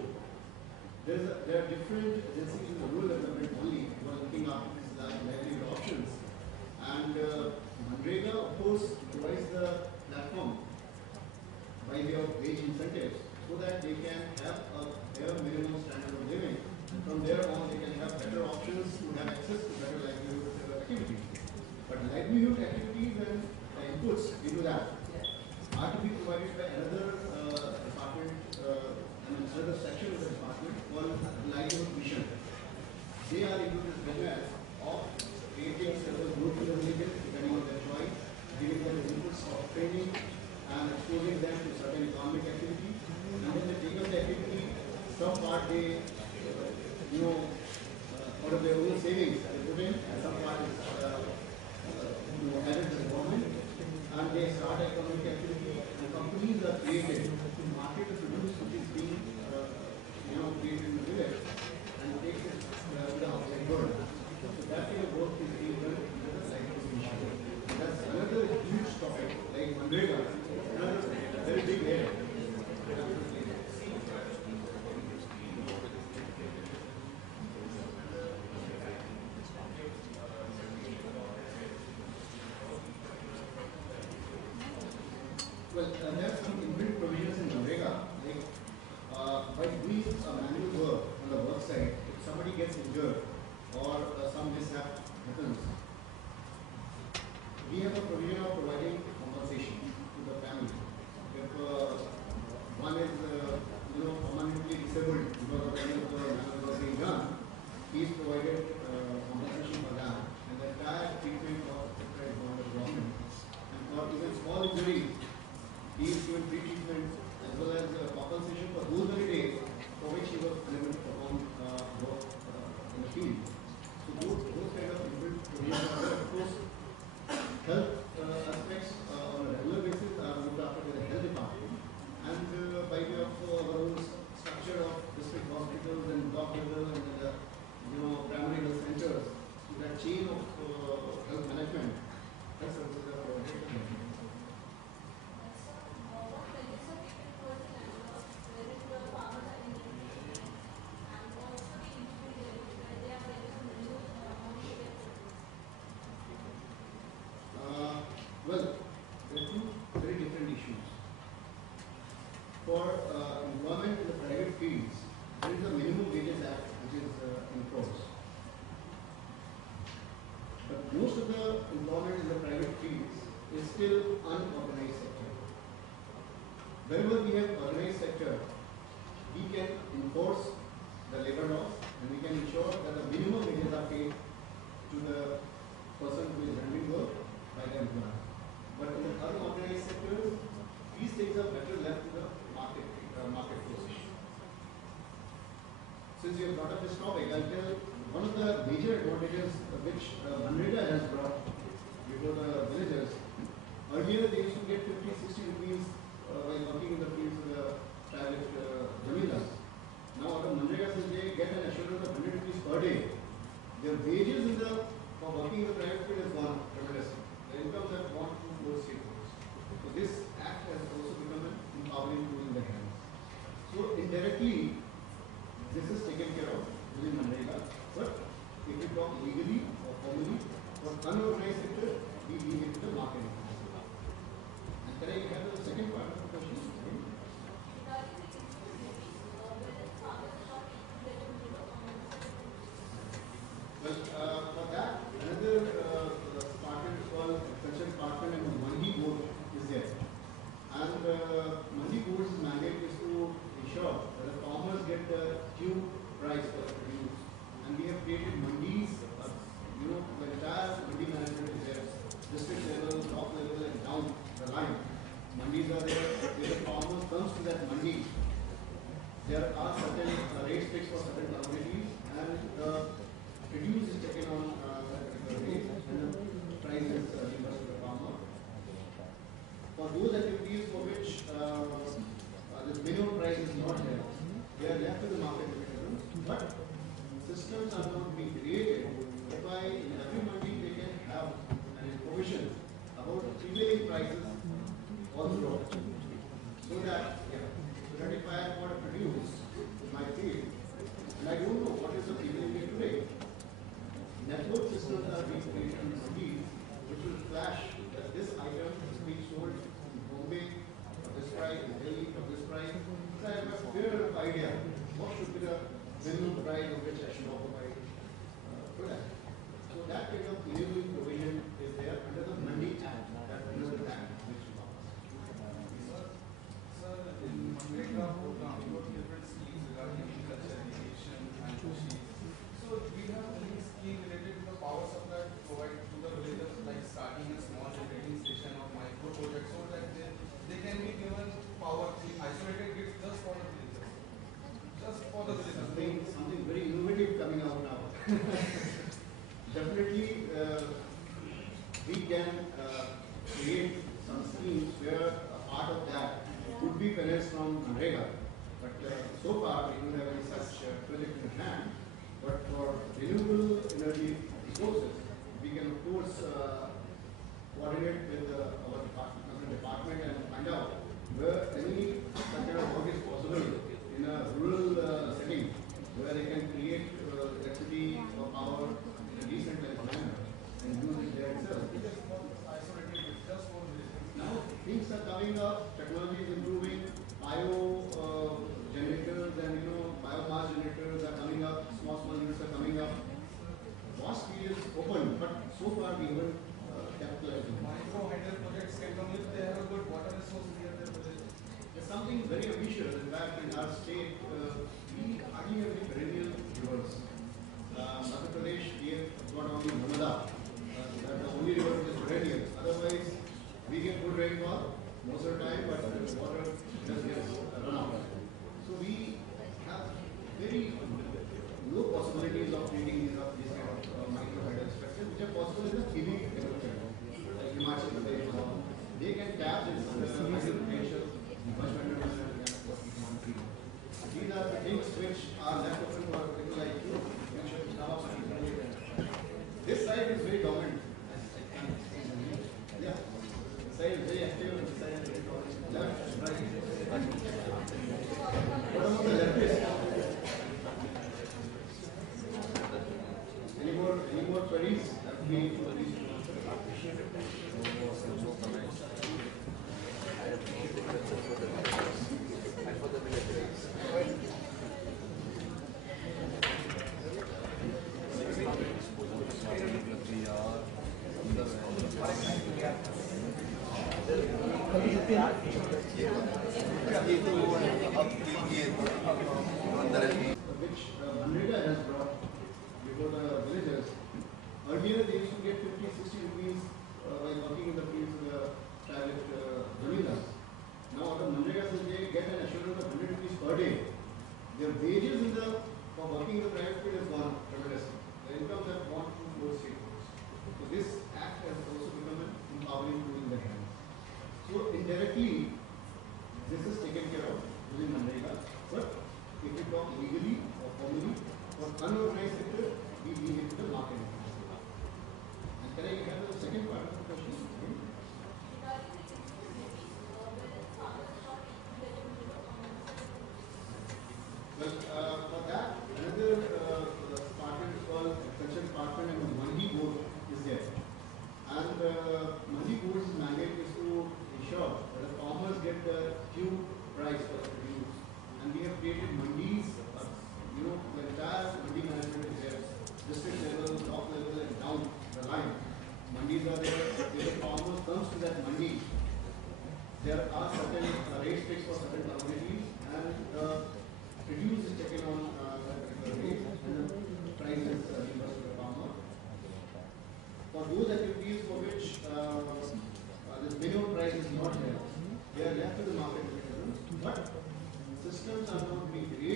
There are different agencies in the rural development only who are looking after these livelihood options. And Manrega, of course, provides the platform by way of wage incentives so that they can have a bare minimum standard of living. And from there on, they can have better options to have access to better livelihood activities. But livelihood activities and inputs into that are to be provided by another department, another section of the department called livelihood mission. They are into this business of creating several group villages depending on their choice, giving them inputs of training and exposing them to certain economic activity. And then they take up the activity, some part they out of their own savings they put in, and some part is added to the government, and they start economic activity, and companies are created to market the produce which is being created in the village and take it to the outside world. So that kind of work is being done in the livelihood mission. That's another huge topic, like Manrega, another very big area. Well, there are some inbuilt provisions in Manrega, like by doing a manual work on the work site, if somebody gets injured or some mishap happens, we have a provision of providing compensation to the family. If one is permanently disabled because of any of the manual work being done, he is provided compensation for that, and the entire treatment of the government. And for even small injuries, he is given free treatment as well as compensation for those many days for which he was unable to perform work in the field. So those kind of inbuilt provisions are there. Of course, health aspects on a regular basis are looked after by the health department, and by way of our own structure of district hospitals and block level and primary health centers, so that chain of health management, health services are provided. Well, there are two very different issues. For employment in the private fields, there is a Minimum Wages Act which is in force. But most of the employment in the private fields is still unorganized sector. Wherever we have organized sector, we can enforce the labor laws and we can ensure that the minimum wages are paid to the person who is rendering work by the employer. But in the unorganized sectors, these things are better left to the market forces. Since you have brought up this topic, I'll tell one of the major advantages which Manrega has brought before the villagers. Earlier, they used to get 50-60 rupees while working in the fields of the private jamindars. Now, out of Manrega, since they get an assurance of 100 rupees per day, their wages for working in the private field has gone tremendously. Their incomes have gone to those stakeholders. So this act has also become an empowering tool in their hands. So indirectly, this is taken care of within Manrega. But if we talk legally or formally, for unorganized sector, we leave it to the market. And can I have the second part of the question? Well, for that, another department is called Agriculture Department, and the Mandi Board is there. And Mandi Board's mandate is to ensure that the farmers there are certain rates fixed for certain commodities, and the produce is taken on that particular rate, and the price is reimbursed to the farmer. For those activities for which this minimum price is not there, they are left to the market mechanism, but systems are not being created whereby in every mandi they can have an information about prevailing prices all throughout. So that if I want to produce in my field and I don't know what is the prevailing rate today, network systems are being created in mandis which will flash that this item is being sold in Bombay for this price, in Delhi for this price. So I have a clear idea what should be the minimum price of which I should offer my product. So that kind of enabling provision is there under the Mandi Act, that Municipal Act which we passed. Sir, in Manrega program, we got different schemes regarding agriculture, irrigation, and fisheries. So we have any scheme related to the power supply to provide to the villagers, like starting a small generating station or micro project, so that they can be given power in isolated grids just for the villagers. Just for the villagers. Something very innovative coming out now. Definitely, we can create some schemes where a part of that would be financed from Manrega. But so far, we don't have any such project in hand. But for renewable energy resources, we can of course coordinate with our department and find out where any such kind of work is possible in a rural setting where they can create electricity or power in a decentralized manner and use it there itself. Now things are coming up, technology is improving, generators and biomass generators are coming up, small units are coming up. Vast field is open, but so far we haven't capitalized on it. Micro hydro projects can come if they have a good water resource near their village. There's something very ambitious. In fact, in our state, we hardly have any perennial rivers. Madhya Pradesh, we have got only Narmada. That's the only river which is perennial. Otherwise, we get good rainfall most of the time, but the water just gets run out. So we have very low possibilities of creating these kind of micro hydro structures, which are possible in the heavy development, like Himachal Pradesh. They can tap this hydro potential much better than what we want to do. These are the things which are left open for people like you, which should come up and create them. This side is very dominant. Yeah. This side is very active and this side is very dominant. Left, right. What about the leftist? Any more queries? Which Manrega has brought before the villagers. Earlier they used to get 50-60 rupees while working in the fields of the private Zaminas. Now the Manrega says they get an assurance of 100 rupees per day. Their wages for working in the private field has gone tremendously. Their incomes have gone to those states. So this act has also become an empowering tool in their hands. So indirectly, this is taken care of using Manrega. But if we talk legally or formally, for unorganized sector, we leave it to the market. And can I have the second part of the question? Well, for that, another department is called Agriculture Department, and the Mandi Board is there. And Mandi Board's mandate is to ensure that the farmers get the due price for the produce. And we have created mandis, the entire mandi management is there, district level, block level, and down the line. Mandis are there. If the farmer comes to that mandi, there are certain rates fixed for certain commodities, and produce is taken on that particular rate, and the price is reimbursed to the farmer. For those activities for which the minimum price is not there, they are left to the market mechanism, but systems are not being created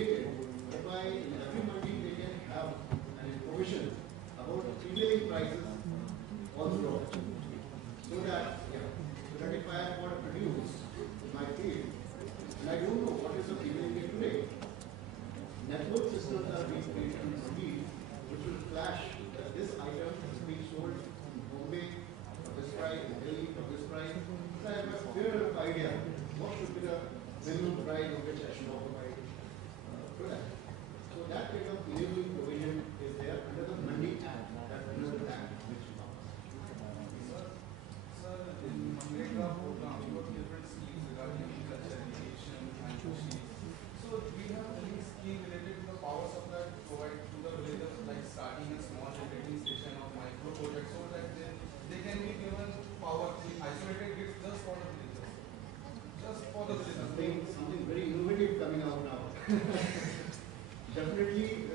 Definitely,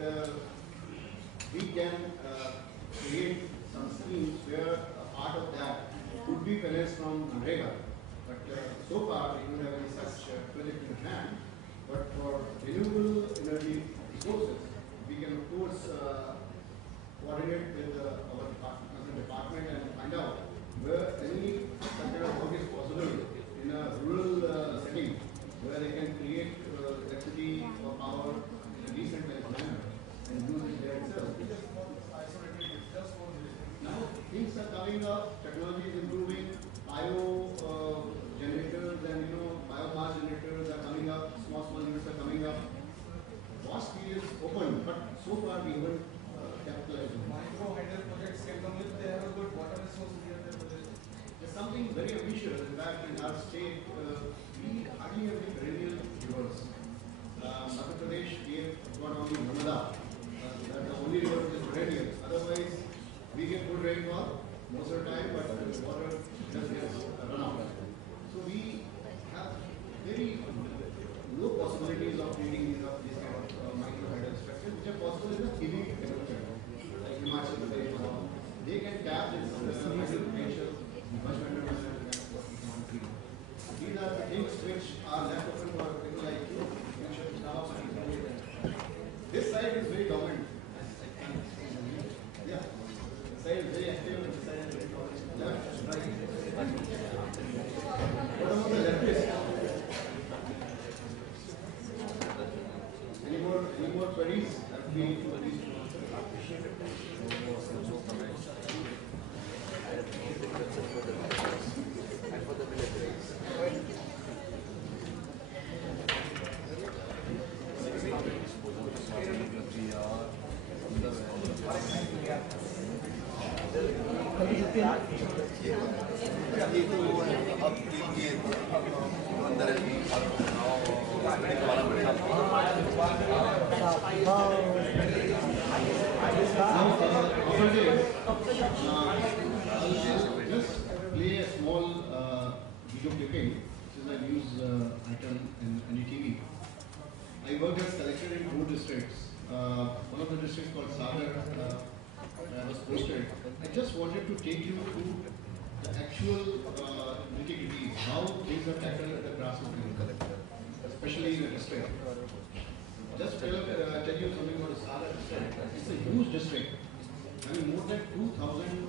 we can create some schemes where a part of that could be financed from Manrega. But so far, we don't have any such project in hand. But for renewable energy resources, we can of course coordinate with our department and find out where any such kind of work is possible in a rural setting where they can create electricity or power in a decentralized manner and use it there itself. Now things are coming up, technology is improving, generators and biomass generators are coming up, small units are coming up. Vast field is open, but so far we haven't capitalized on it. Micro hydro projects can come if they have a good water resource near their village. There's something very ambitious. In fact, in our state, we hardly have any perennial rivers. Madhya Pradesh gave got only Narmada. That's the only river which is perennial. Otherwise, we get good rainfall most of the time, but the water just gets run out. So we have very low possibilities of creating these kind of micro hydro structures, which are possible in the heavy development, like Himachal Pradesh. They can tap this hydro potential much better than these are the things which are left open for people like you, which should come up and create them. This side is very dominant. Yeah, the side is very active and the side is very dominant. Left, right. What about the leftist? Any more queries? Just play a small video clipping. This is a news item in NDTV. I worked as collector in 4 districts. One of the districts called Sagar was posted. I just wanted to take you through the actual nitty-gritties, how things are tackled at the grassroots level, especially in the district. Just tell you something about the Sagar district. It's a huge district. I mean, more than 2,000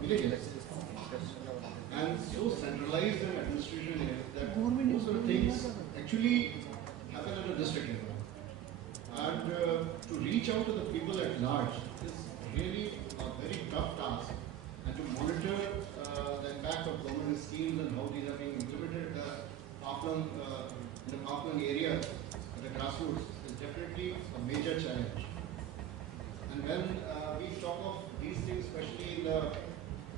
villages. And so centralized an administration is that most of the things actually happen at a district level. And to reach out to the people at large is really a very tough task. And to monitor the impact of government schemes and how these are being implemented in the Paplan area, at the grassroots, is definitely a major challenge. And when we talk of these things, especially in the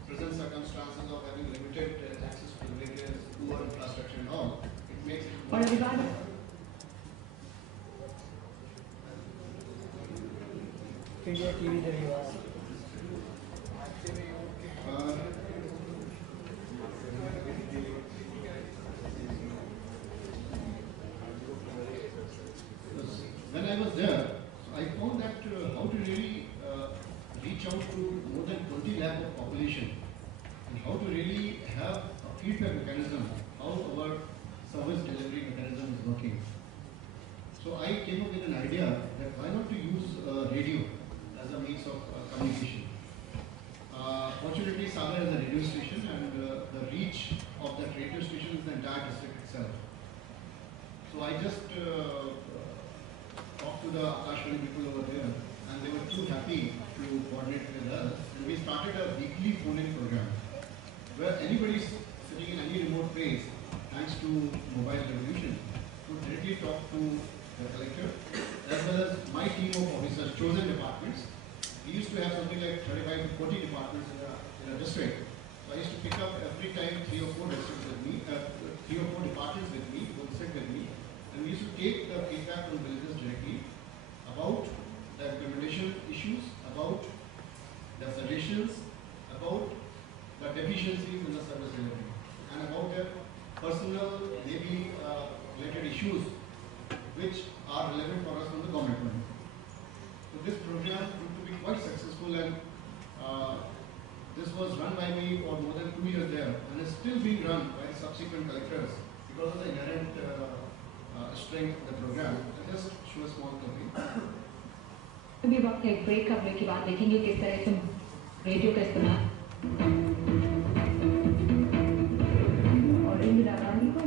present circumstances of having limited access to villages, poor infrastructure and all, it makes it more difficult. When I was there, I found that how to really reach out to more than 20 lakh of population and how to really have a feedback mechanism, how our service delivery mechanism is working. So I came up with an idea that why not to use radio as a means of communication. Fortunately, Sagar is a radio station and the reach of that radio station is the entire district itself. So I just talked to the Akashvani people over there and they were too happy to coordinate with us. And we started a weekly phone-in program where anybody sitting in any remote place, thanks to mobile revolution, could directly talk to the collector as well as my team of officers, chosen departments. We used to have something like 35 to 40 departments in a district. So I used to pick up every time 3 or 4 districts with me, 3 or 4 departments with me, who would sit with me, and we used to take the feedback from villages directly about the implementation issues, about the suggestions, about the deficiencies in the service delivery, and about their personal, maybe related issues which which are relevant for us from the government money. So this program proved to be quite successful, and this was run by me for more than 2 years there, and is still being run by the subsequent collectors because of the inherent strength of the program. I'll just show a small clipping. अभी वक्त एक break का break के बाद देखेंगे किस तरह से रेडियो का इस्तेमाल और इंदिरा गांधी को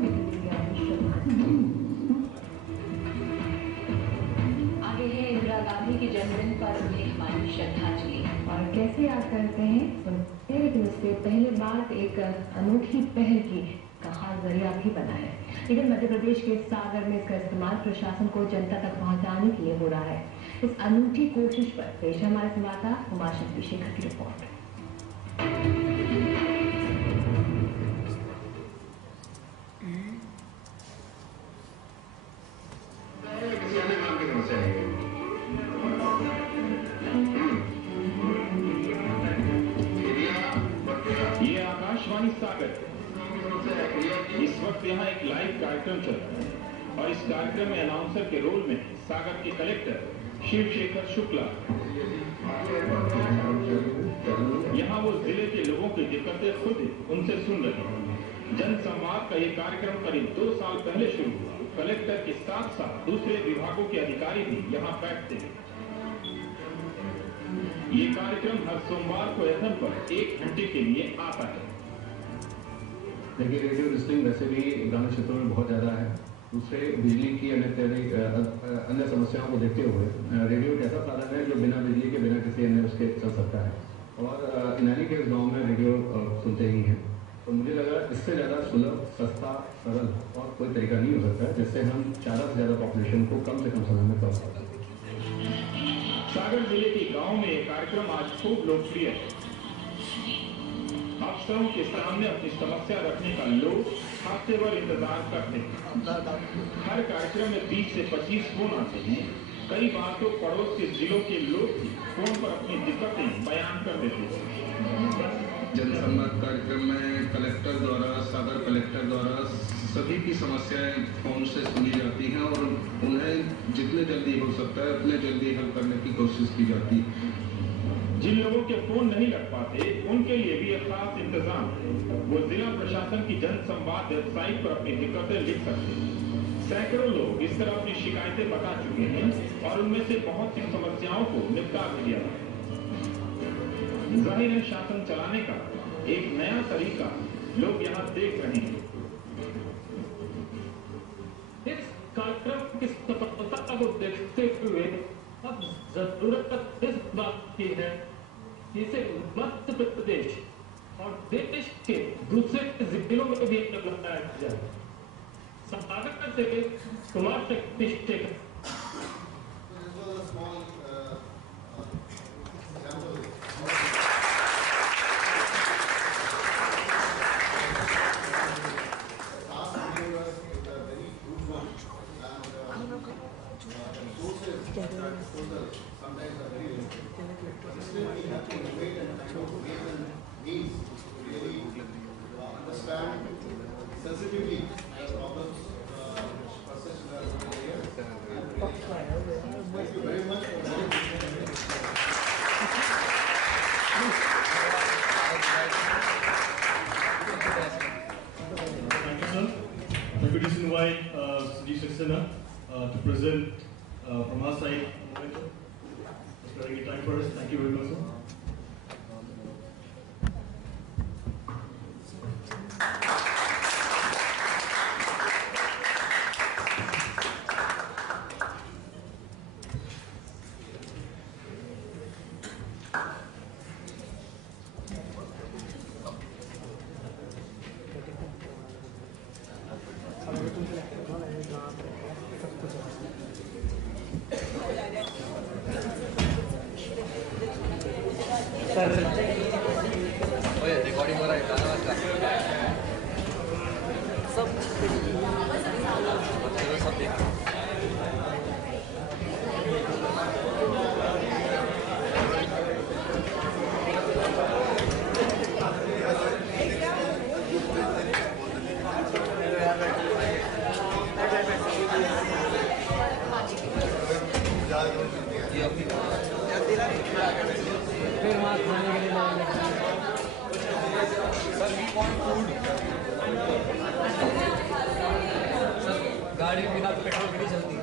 आगे है इंदिरा गांधी के जन्मदिन पर उन्हें हमारी श्रद्धांजलि और कैसे याद करते हैं लेकिन उससे पहले बात एक अनूठी पहल की का खास जरिया भी बना है, लेकिन मध्य प्रदेश के सागर में इसका इस्तेमाल प्रशासन को जनता तक पहुंचाने के लिए हो रहा है। इस अनूठी कोशिश पर पेश है हमारे संवाददाता कुमार शक्ति शेखर की रिपोर्ट। ये आकाशवाणी सागर, इस वक्त यहाँ एक लाइव कार्यक्रम चल रहा है और इस कार्यक्रम में अनाउंसर के रोल में सागर के कलेक्टर शिवशेखर शुक्ला। यहाँ वो जिले के लोगों की दिक्कतें खुद उनसे सुन रहे हैं। जन संवाद का ये कार्यक्रम करीब 2 साल पहले शुरू हुआ। कलेक्टर के साथ साथ दूसरे विभागों के अधिकारी भी यहाँ बैठते हैं। ये कार्यक्रम हर सोमवार को एफएम पर 1 घंटे के लिए आता है। देखिए, रेडियो लिस्टिंग वैसे भी ग्रामीण क्षेत्रों में बहुत ज़्यादा है। दूसरे बिजली की अन्य समस्याओं को देखते हुए रेडियो एक ऐसा साधन है जो बिना बिजली के बिना किसी अन्य उसके चल सकता है और इनानी के इस गाँव में रेडियो सुनते ही हैं। तो मुझे लगा इससे ज़्यादा सुलभ, सस्ता, सरल और कोई तरीका नहीं हो सकता है जिससे हम ज़्यादा से ज़्यादा पॉपुलेशन को कम से कम समय में कवर कर सकें। सागर जिले के गांव में यह कार्यक्रम आज खूब लोकप्रिय है। अफसरों के सामने अपनी समस्या रखने का लोग हफ्ते भर इंतजार करते हैं। हर कार्यक्रम में 30 से 25 फोन आते हैं। कई बार तो पड़ोस के जिलों के लोग भी फोन पर अपनी दिक्कतें बयान कर देते हैं। जनसंवाद कार्यक्रम में कलेक्टर द्वारा, सागर कलेक्टर द्वारा सभी की समस्याएं फोन से सुनी जाती हैं और उन्हें जितने जल्दी हो सकता है उतने जल्दी हल करने की कोशिश की जाती है। जिन लोगों के फोन नहीं लग पाते उनके लिए भी एक खास इंतजाम है। वो जिला प्रशासन की जन संवाद वेबसाइट पर अपनी दिक्कतें लिख सकते हैं। सैकड़ों लोग इस तरह अपनी शिकायतें बता चुके हैं और उनमें से बहुत सी समस्याओं को निपटा भी दिया है। जाहिर है, शासन चलाने का एक नया तरीका लोग यहाँ देख रहे हैं। इस कार्यक्रम की सफलता को देखते हुए अब जरूरत इस बात की है कि इसे मध्य प्रदेश और देश के दूसरे जिलों में भी लगाया जाए। सागर से कुमार शक्ति Shekhar. Sometimes are very limited. But still, we have to innovate and find out ways and means to really understand sensitively the problems persist in our area. Thank you very much for having me. Thank you, sir. If we just invite Sri Saxena to present from our side. Sparing time for us. Thank you very much, sir. Recording हो रहा है धन्यवाद का सब देख फिर वहाँ खाने के लिए जाएंगे सर वी वांट फूड गाड़ी बिना पेट्रोल की नहीं चलती